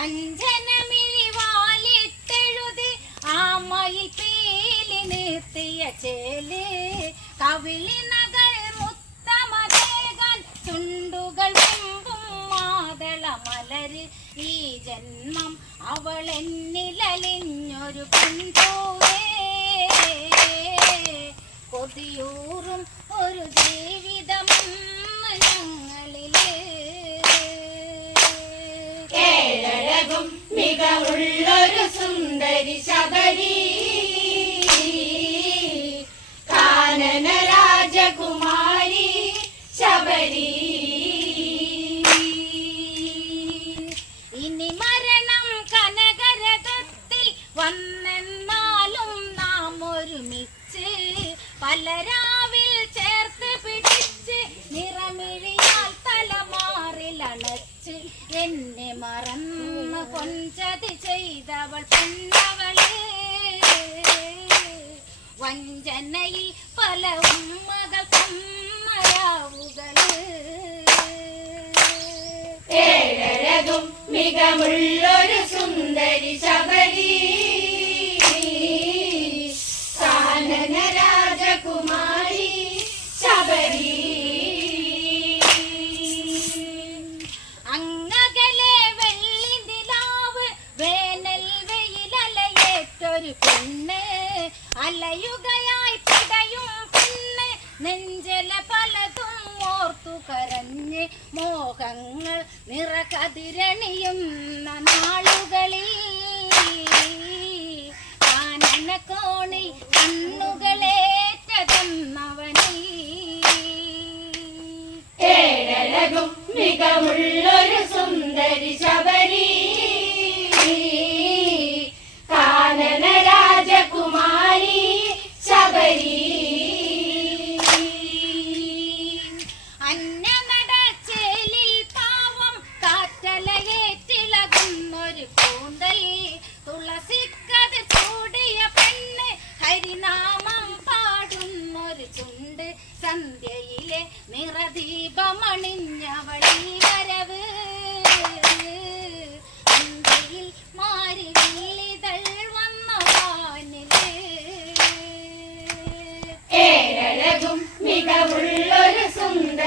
അഞ്ജനമിഴി വാലിട്ടെഴുതി ആമയിൽ ഈ ജന്മം അവളെന്നിലലിഞ്ഞൊരു കൊതിയൂറും ഒരു ജീവിതം മികവുള്ളൊരു സുന്ദരി ശബരി. വഞ്ചനയിൽ പല ഉമ്മകൾ കമ്മരാവുകൾ കേഴഴകും മികമുള്ളൊരു സുന്ദരി ശബരി. നിറകതിരണിയുന്ന നാളുകളിൽ കാനനക്കോണിൽ കണ്ണുകളേറ്റതെന്നവനിൽ കേഴഴകും മികവുള്ളൊരു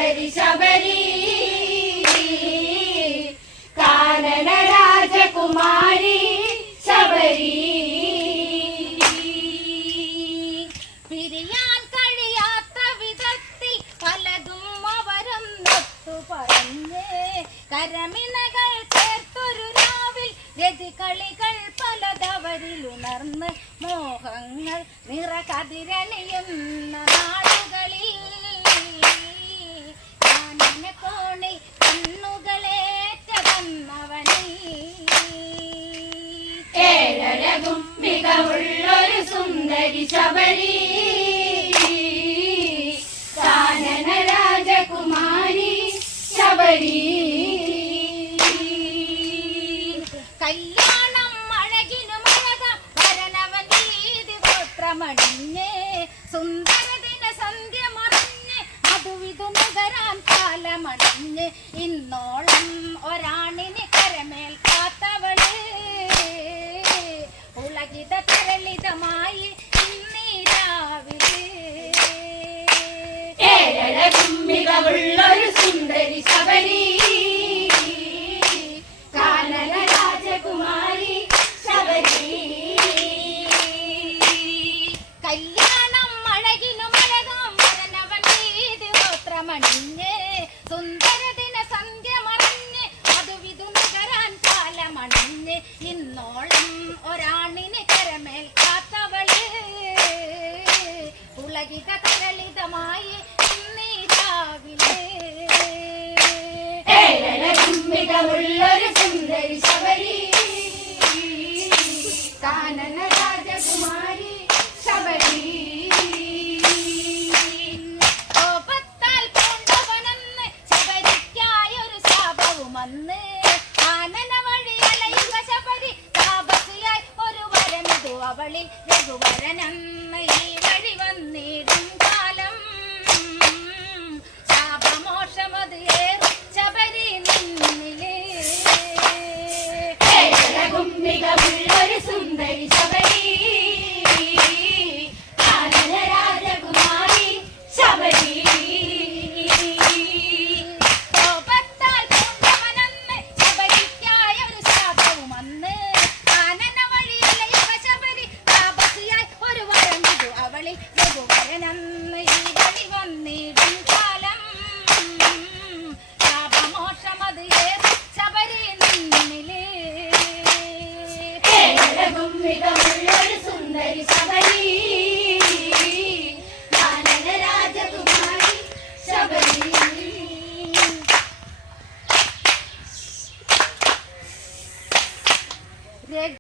സുന്ദരി ശബരി. കാനന രാജകുമാരി ശബരി. പിരിയാൻ കഴിയാത്ത വിധത്തിൽ പലതും അവരും നൊത്തു പറഞ്ഞേ. കരമിനകൾ ചേർത്തൊരു രാവിൽ രതികളികൾ പലതവരിലുണർന്ന് മോഹങ്ങൾ നിറകതിരണിയുന്ന നാളുകളിൽ കേരളകും മികവുള്ളൊരു സുന്ദരി ശബരി. കാനന രാജകുമാരി ശബരി. കല്യാണം അഴകിനും അഴക വരനവൻ വീതി സുന്ദര സുന്ദരദിന സന്ധ്യ മറിഞ്ഞ് മധുവിധു നുകരാൻ കാലമണിഞ്ഞ് ഇന്നോളം ഒരാണിന് ഉളകിത തരളിതമായി മികവുള്ളൊരു സുന്ദരി ശബരി. കാനന രാജകുമാരി ശബരി. കല്യാണം അഴകിനും അഴകാം വരനവൻ ഗോത്രമണിഞ്ഞ് സുന്ദരദിന സന്ധ്യ മറിഞ്ഞ് മധുവിധു നഗരാൻ കാലമണിഞ്ഞ് ഇന്നോളം ഒരാണിന് കരമേൽ കാത്തവൾ രാവിലെ. കേരളകും മികവുള്ളൊരു സുന്ദരി ശബരി. കാനന രാജകുമാരി ശബരി. കോപത്താൽ പൂണ്ടവനെന്ന് ശബരിക്കായൊരു ശാപവുമന്ന്. കാനന വഴി അലയുക ശബരി താപസിയായി ഒരു വരമിതു അവളിൽ രഘുവരനെന്ന്